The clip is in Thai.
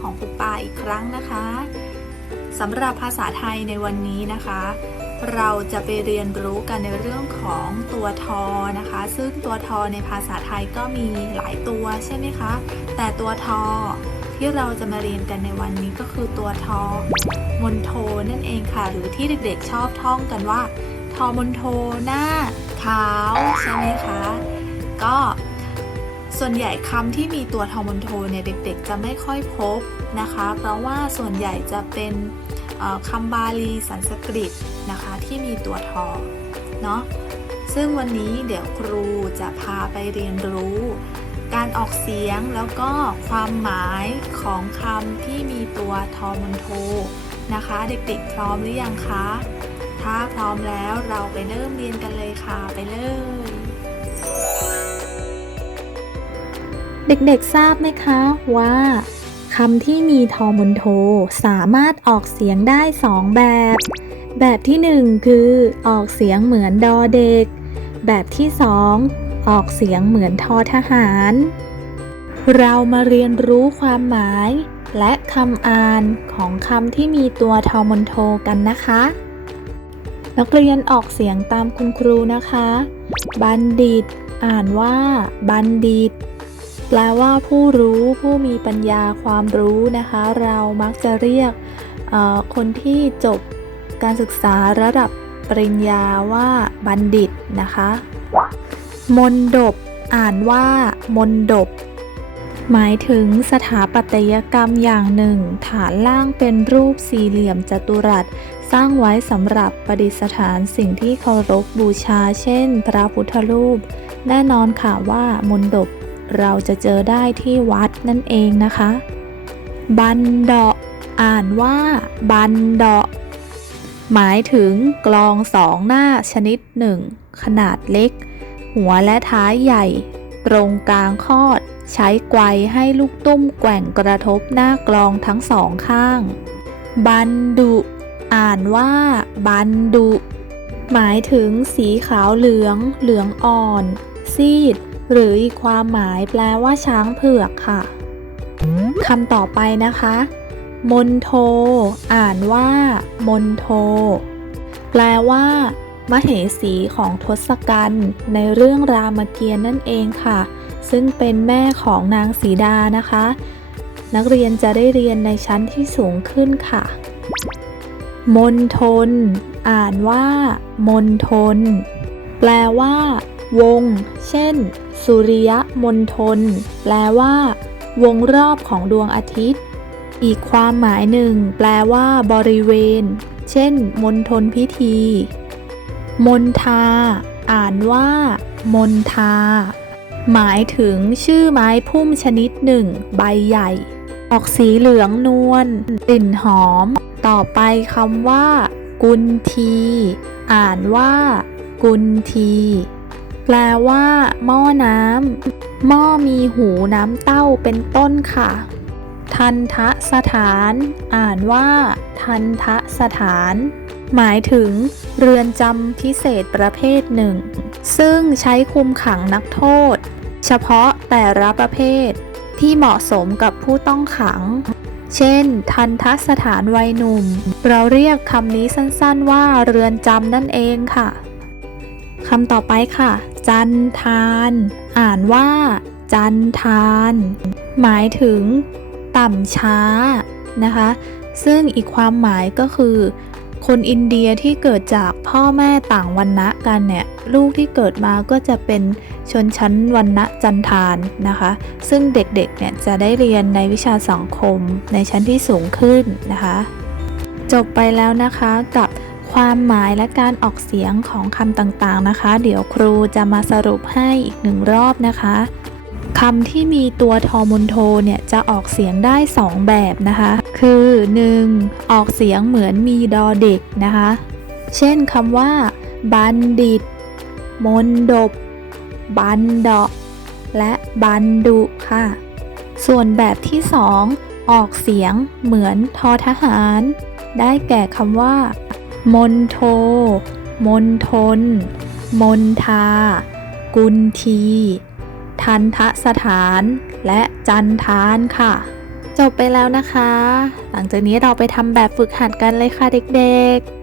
ของปูปาอีกครั้งนะคะสำหรับภาษาไทยในวันนี้นะคะ เราจะไปเรียนรู้กันในเรื่องของตัวทอนะคะ ซึ่งตัวทอในภาษาไทยก็มีหลายตัวใช่ไหมคะ แต่ตัวทอที่เราจะมาเรียนกันในวันนี้ก็คือตัวทอมนโทนั่นเองค่ะ หรือที่เด็กๆชอบท่องกันว่า ทอมนโทหน้าขาวใช่ไหมคะ ก็ ส่วนใหญ่คำที่มีตัวทอมอนโทเนี่ยเด็กๆ จะไม่ค่อยพบนะคะ เพราะว่าส่วนใหญ่จะเป็นคำบาลีสันสกฤตนะคะที่มีตัวทอเนาะซึ่งวันนี้เดี๋ยวครูจะพาไปเรียนรู้ การออกเสียงแล้วก็ความหมายของคำที่มีตัวทอมอนโทนะคะ เด็กๆพร้อมหรือยังคะ ถ้าพร้อมแล้วเราไปเริ่มเรียนกันเลยค่ะไปเลย เด็กๆทราบไหมคะว่าคำที่มีทอมนโท สามารถออกเสียงได้สองแบบ แบบที่หนึ่งคือออกเสียงเหมือนดอเด็ก แบบที่สองออกเสียงเหมือนทอทหาร เรามาเรียนรู้ความหมาย และคำอ่านของคำที่มีตัวทอมนโทกันนะคะ นักเรียนออกเสียงตามคุณครูนะคะ บัณฑิต อ่านว่า บัณฑิต แปลว่าผู้รู้ผู้มีปัญญาความรู้นะคะ เรามักจะเรียกคนที่จบการศึกษาระดับปริญญาว่าบัณฑิตนะคะ มนดบ อ่านว่ามนดบ หมายถึงสถาปัตยกรรมอย่างหนึ่ง ฐานล่างเป็นรูปสี่เหลี่ยมจัตุรัส สร้างไว้สำหรับประดิษฐานสิ่งที่เคารพบูชา เช่น พระพุทธรูป แน่นอนค่ะว่ามนดบ เราจะเจอได้ที่วัดนั่นเองนะคะ บันเดาะอ่านว่า บันเดาะหมายถึงกลองสองหน้าชนิดหนึ่ง ขนาดเล็ก หัวและท้ายใหญ่ ตรงกลางคอด ใช้ไกวให้ลูกตุ้มแกว่งกระทบหน้ากลองทั้งสองข้าง บันดุ อ่านว่า บันดุ หมายถึงสีขาวเหลือง เหลืองอ่อน ซีด หรืออีกความหมายแปลว่าช้างเผือกค่ะคำต่อไปนะคะ มนโท อ่านว่า มนโท แปลว่า มเหสีของทศกัณฐ์ในเรื่องรามเกียรติ์นั่นเองค่ะ ซึ่งเป็นแม่ของนางสีดานะคะ นักเรียนจะได้เรียนในชั้นที่สูงขึ้นค่ะ มนทน อ่านว่า มนทน แปลว่า วง เช่น สุริยมนทนแปลว่า วงรอบของดวงอาทิตย์ อีกความหมายหนึ่ง แปลว่า บริเวณ เช่นมนทนพิธีมนทาอ่านว่ามนทาหมายถึงชื่อไม้พุ่มชนิดหนึ่ง ใบใหญ่ ออกสีเหลืองนวลกลิ่นหอม ต่อไปคำว่า กุนที อ่านว่า กุนที แปลว่า หม้อน้ำหม้อมีหูน้ำเต้าเป็นต้นค่ะ ทันทะสถาน อ่านว่า ทันทะสถาน หมายถึง เรือนจำพิเศษประเภทหนึ่ง ซึ่งใช้คุมขังนักโทษ เฉพาะแต่ละประเภท ที่เหมาะสมกับผู้ต้องขัง เช่น ทันทสถานวัยหนุ่ม เราเรียกคำนี้สั้นๆว่า เรือนจำนั่นเองค่ะ คำต่อไปค่ะ จันทาน อ่านว่า จันทาน หมายถึง ต่ำช้านะคะ ซึ่งอีกความหมายก็คือ คนอินเดียที่เกิดจากพ่อแม่ต่างวันณะกันเนี่ย ลูกที่เกิดมาก็จะเป็นชนชั้นวันณะจันทานนะคะ ซึ่งเด็กๆเนี่ยจะได้เรียนในวิชาสังคมในชั้นที่สูงขึ้นนะคะ จบไปแล้วนะคะกับ ความหมายและการออกเสียงของคำต่างๆนะคะ เดี๋ยวครูจะมาสรุปให้อีกหนึ่งรอบนะคะคำที่มีตัวทอมนโทเนี่ยจะออกเสียงได้ 2 แบบนะคะ คือ 1. ออกเสียงเหมือนมีดอเด็กนะคะ เช่นคำว่า บัณฑิต มนดบ บันดาะและบันดุค่ะ ส่วนแบบที่ 2 ออกเสียงเหมือนทอทหาร ได้แก่คำว่า มนโท มนทน มนทา กุนที ทันทสถาน และจันทานค่ะ จบไปแล้วนะคะ หลังจากนี้เราไปทำแบบฝึกหัดกันเลยค่ะเด็กๆ